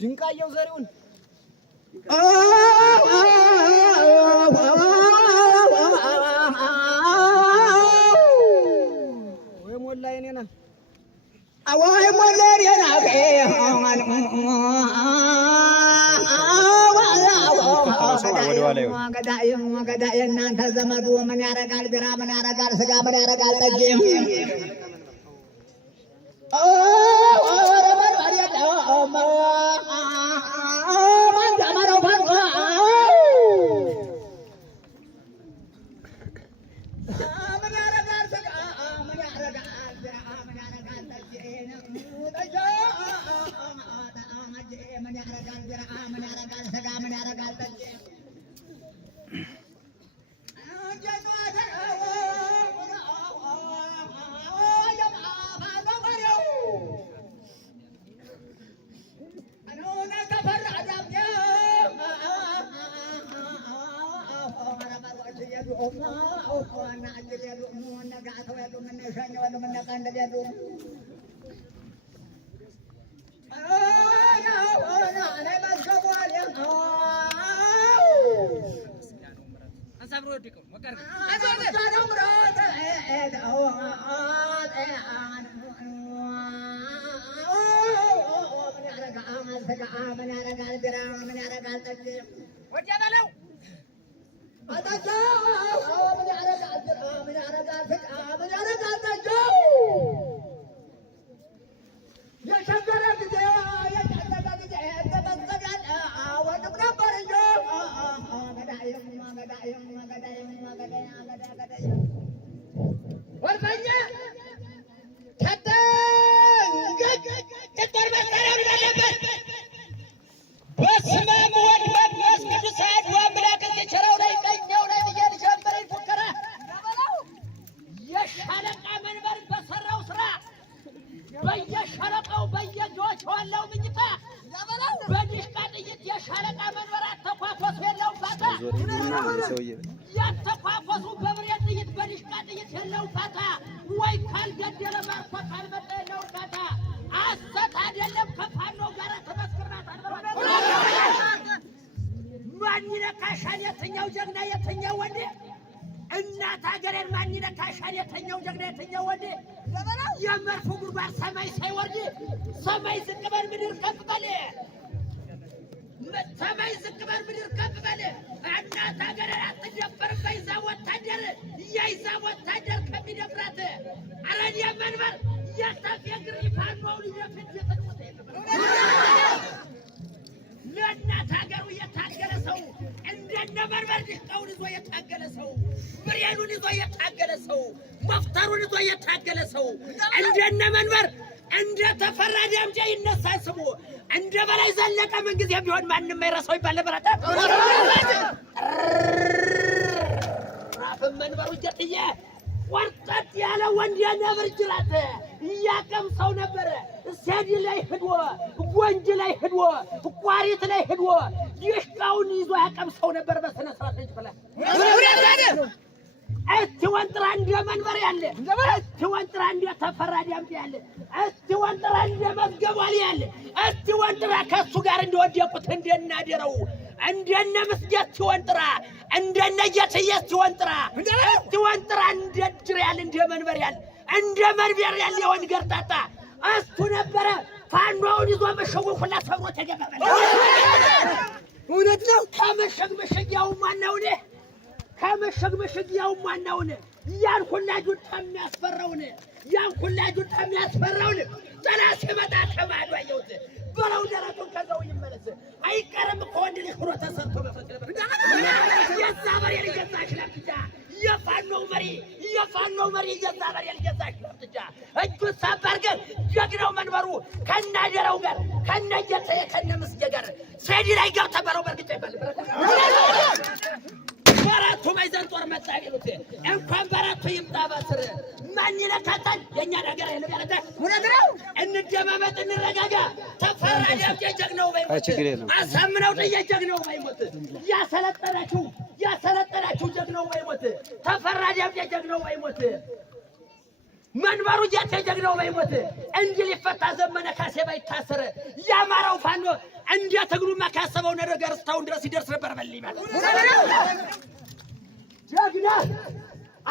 ድንቃየው ዘሪውን ወይ ሞላ የኔና አዋይ ሞላ የኔና ገዳይ እናንተ ዘመዱ ምን ያረጋል ቢራ ምን ያረጋል ስጋ ምን ያረጋል ጠጅ እናት ሀገሬን ማን ይነካሻል? የተኛው ጀግና የተኛው ወንድ የመርፉ ጉድጓድ ሰማይ ሳይወርድ ሰማይ ዝቅ በል ምድር ከፍ በል ሰማይ ዝቅ በል ምድር ከፍ በል እናት ሀገሬን አትደፈር በይዛ ወታደር የይዛ ወታደር ከሚደፍራት አረን የመንበር የታፍ የግሪፋን መውል የፊት የተድሞተ ለእናት ሀገሩ የታገለ ሰው እንደነ መንበር ድሽቃውን ይዞ የታገለ ሰው ብሬኑን ይዞ የታገለ ሰው መፍተሩን ይዞ የታገለ ሰው እንደነ መንበር እንደ ተፈራ ዳምጤ ይነሳል ስሙ እንደ በላይ ዘለቀ ምን ጊዜ ቢሆን ማንንም አይረሳው ይባል ነበር። ራፍ መንበሩ ጀጥዬ ወርጠት ያለ ወንድ የነብር ጅራት ያቀምሰው ነበር። ሰዲ ላይ ሄዶ ጎንጅ ላይ ሄዶ ቋሪት ላይ ሄዶ ይሽቃውን ይዞ ያቀምሰው ነበር። በስነ ስርዓት ይፈላ እስቲ ወንጥራ እንደ መንበር ያለ እስቲ ወንጥራ እንደ ተፈራ ዳምጤ ያለ እስቲ ወንጥራ እንደ መዝገቧል ያለ እስቲ ወንጥራ ከሱ ጋር እንደወደቁት እንደናደረው እንደነ ምስጌት ወንጥራ እንደነ ጌትዬ ወንጥራ እስቲ ወንጥራ እንደ ጅር ያለ እንደ መንበር ያለ እንደ መንበር ያለ የወንድ ገርጣጣ እሱ ነበረ። ፋኖውን ይዞ መሸጉን ሁላ ሰብሮ ተገበበ። እውነት ነው። ከመሸግ መሸጊያው ማናው ነው? ከመሸግ መሸጊያው ማናው ነው? ያን ሁላጁን ታሚያስፈራውን ያን ሁላጁን ታሚያስፈራውን ጠላት ሲመጣ ተማዱ አየሁት በለው ደረቱን ከዛው ይመለስ አይቀርም ከወንድ ልጅ ሁሮ ተሰርቶ በፈቀደ የዛበር የልጅታሽ ለብቻ የፋኖው መሪ የዛበር የልጅታሽ ለብቻ እጁ ሳባርገ ጀግናው መንበሩ ከናጀራው ጋር ከነጀተ ከነምስጀ ጋር ሰዲ ላይ ገብተ በለው በርግጫ ይባል በራቱ ማይዘን ጦር መጣ ይሉት እንኳን በራቱ ይምጣ በስር ማን ይነካታል የኛ ነገር የለም ያለተ ወደው እንደማመጥ እንረጋጋ ተፈራ ደምጤ ጀግናው ባይሞት አሳምነው ጀግናው ባይሞት ያሰለጠናችሁ ጀግናው ባይሞት ተፈራ ደምጤ ጀግናው ባይሞት መንበሩ ጀቴ ጀግናው ባይሞት እንጂ ሊፈታ ዘመነ ካሴ ባይታሰረ ያማራው ፋኖ እንደ ትግሉ ማካሰበው ነገር እስካሁን ድረስ ይደርስ ነበር በልይ ማለት ጀግና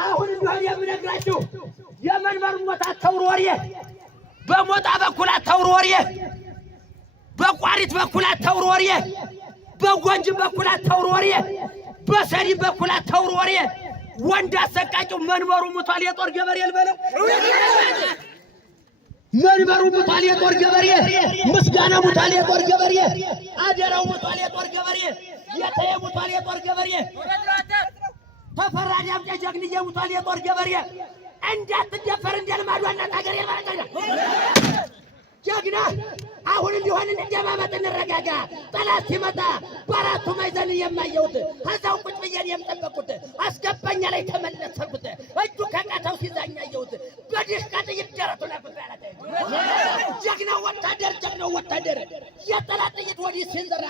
አሁን እንደሆነ የምነግራችሁ የመንበሩ ሞት አተውር ወሬ በሞጣ በኩል አተውር ወሬ በቋሪት በኩል አተውር ወሬ በጎንጅ በኩል አተውር ወሬ በሰሪ በኩል አተውር ወሬ ወንድ አሰቃቂው መንበሩ ሞቷል የጦር ገበሬ ልበለው መንበሩ ሞቷል የጦር ገበሬ ምስጋና ሞቷል የጦር ገበሬ አደራው ሞቷል የጦር ገበሬ የታየ ሞቷል የጦር ገበሬ ተፈራ ደምጤ ጀግንዬ ሞቷል የጦር ገበሬ እንዳትደፈር እንደልማዷና ታገር ይባላል ጀግና አሁን እንዲሆን እንደማመጥ እንረጋጋ ጠላት ሲመጣ በአራቱ ማዕዘን የማየውት ከዛው ቁጭ ብዬን የምጠበቁት አስገባኛ ላይ ተመለሰኩት እጁ ከቃታው ሲዛኛየውት በዲሽቃ ጥይት ደረቱ ነበር ያለተ ጀግናው ወታደር የጠላት ጥይት ወዲህ ሲንዘራ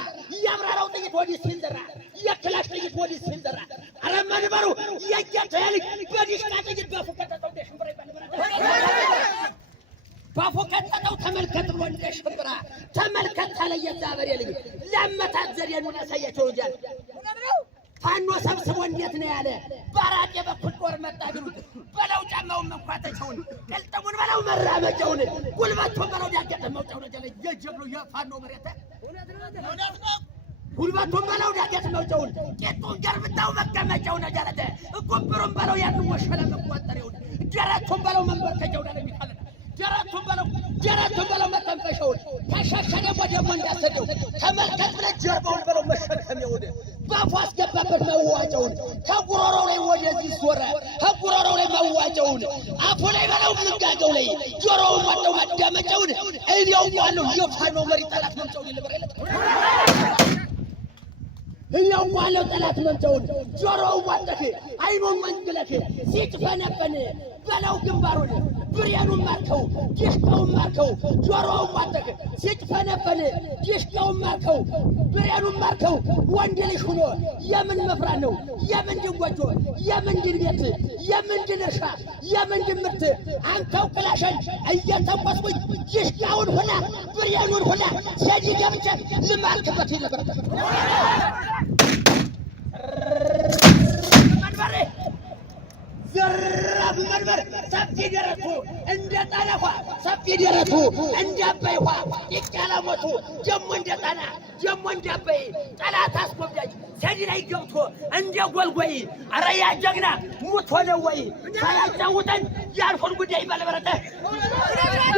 ያምራራው ጥይት ወዲህ ሲንዘራ የክላሽ ጥይት ወዲህ ሲንዘራ አረ መንበሩ የጀተል በዲሽቃ ጥይት በፉከተው ደሽምብራ ይባል ባፎከተው ተመልከት ብሎ እንደሽብራ ተመልከት ታለየ ዛበሬ ልጅ ለመታት ዘዴኑን ያሳያቸው ይላል ፋኖ ሰብስቦ እንዴት ነው ያለ ባራቄ በኩል ጦር መጣ ቢሉት በለው ጫማውን መንኳተቸውን ቀልጠሙን በለው መራመጃውን ጉልበቱን በለው ዳገተ መውጫው ነው የጀግሉ የፋኖ መሬት ጉልበቱን በለው ዳገተ መውጫውን ቄጡን ገርብታው መቀመጫው ነው ያለተ ጉብሩን በለው ያን ወሸለ መቋጠሪውን ደረቱን በለው መንበርከጃው ነው የሚካለ ጀራቱን በለው መተንፈሻውን ተሸሸደ ወደሞ እንዳሰደው ተመልከት ብለህ ጀርባውን በለው መሸከሚያውን ባፉ አስገባበት መዋጫውን ከጉሮሮው ላይ ወደዚህ ዞረ ከጉሮሮው ላይ መዋጫውን አፉ ላይ በለው ምንጋገው ላይ ጆሮውን ወደው ማዳመጫውን እኔው ዋለው የፋኖ መሪ ጠላት መምጫው ይልበረለ እኛው ዋለው ጠላት መምጫውን ጆሮው ወደህ አይኑን መንግለህ ሲጥፈነፈን በለው ግንባሩን ብሬኑን ማርከው ዲሽቃውን ማርከው ጆሮውን ዋደህ ሲጥፈነፈን ዲሽቃውን ማርከው ብሬኑን ማርከው ወንድ ልጅ ሆኖ የምን መፍራት ነው የምንድን ጎጆ የምንድን ቤት የምንድን እርሻ የምንድን ምርት አንተው ክላሸን እየተቆስኩኝ ዲሽቃውን ሆና ብሬኑን ሆና ሰጂ ገብቼ ልማልክበት ይነበር ዘራፍ መንበር ሰፊ ደረቱ እንደ ጣናኳ ሰፊ ደረቱ እንደ አባይኳ ይቀላሞቱ ደሞ እንደ ጣና ደሞ እንደ አባይ ጠላት አስጎብዳጅ ሰዲ ላይ ገብቶ እንደ ጎልጎይ አረ ያ ጀግና ሙት ሆነ ወይ ሳያጫውተን ያልሆን ጉዳይ ባለበረተ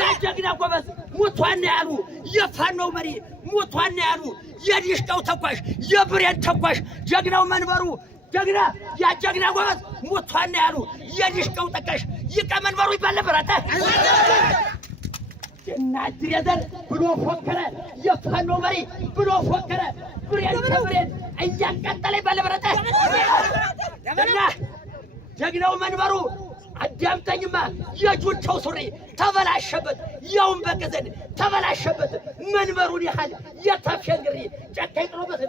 ያ ጀግና ጎበዝ ሙቷን ያሉ የፋኖው መሪ ሙቷን ያሉ የዲሽቃው ተኳሽ የብሬን ተኳሽ ጀግናው መንበሩ ጀግና ያ ጀግና ጎበዝ ሙቷን ያሉ የዲሽቃው ጠቃሽ ይቀመንበሩ ይባል ነበር አታ እናድረዘር ብሎ ፎከረ የፋኖ መሪ ብሎ ፎከረ ብሬን ከብሬን እያንቀጠለ ይባል ነበር አታ ጀግናው መንበሩ አዳምጠኝማ የጁንቻው ሱሪ ተበላሸበት ያውን በቀዘን ተበላሸበት መንበሩን ያህል የተፈንግሪ ጨካኝ ጥሎበት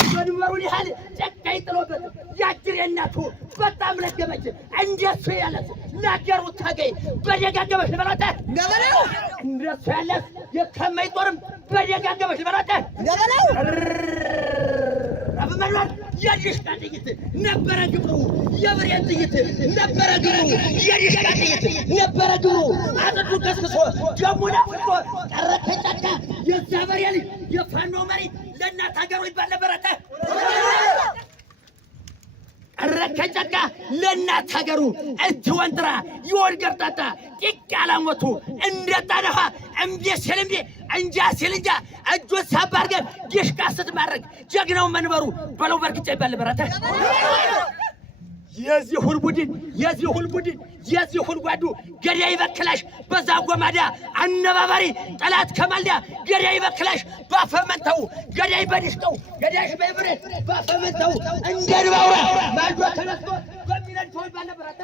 መንበሩን ያህል ጨካኝ ጥሎበት ያጅር የናቱ በጣም ለገመች እንደሱ ያለስ ናገሩ ታገይ በደጋገመች ለበራተ ገበሬው እንደሱ ያለስ የከመይ ጦርም በደጋገመች ለበራተ ገበሬው አብመናል የዲሽቃ ጥይት ነበረ ግብሩ የብሬን ጥይት ነበረ ግብሩ የዲሽቃ ጥይት ነበረ ግብሩ አጥዱ ከስሶ ደሙና ፍቶ ቀረከ ጫካ የዛበሬ ልጅ የፋኖ መሪ ለእናት ሀገሩ ይባል ነበረ ቀረከ ከጨቃ ለእናት ሀገሩ እትወንጥራ ይወልገርጣጣ ጢቃላሞቱ እንደጣነፋ እምቢ ሲል እምቢ እንጃ ሲል እንጃ እጁን ሳብ አድርገን ዲሽቃ ስትማርክ ጀግናው መንበሩ በለው በርግጫ ይባል በረታ የዚህ ሁሉ ቡድን የዚህ ሁሉ ጓዱ ገዳይ በክላሽ በዛ ጎማዳ አነባባሪ ጠላት ከማልዳ ገዳይ በክላሽ ባፈመንተው ገዳይ በዲሽቀው ገዳይሽ በብረት ባፈመንተው እንደርባውራ ማልዶ ተነስቶ በሚነድፈው ይባል በረታ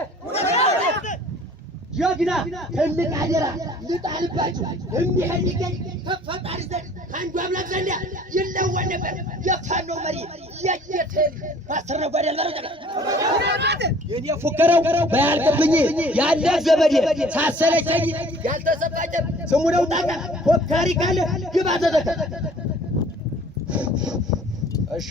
ጀግና ትልቅ አደራ ልጣልባችሁ የሚሄድ ይገኝ ተፈጣሪ ዘንድ አንዱ አምላክ ዘንድ ይለወጥ ነበር የፋኖ መሪ የየተል ባሰረጓድ ያለው የኔ ፉከረው ባያልቅብኝ ያለ ዘመዴ ሳሰለቸኝ ያልተሰጣጨ ስሙ ነው ጣቃ ፎካሪ ካለ ግባ ተዘከ እሺ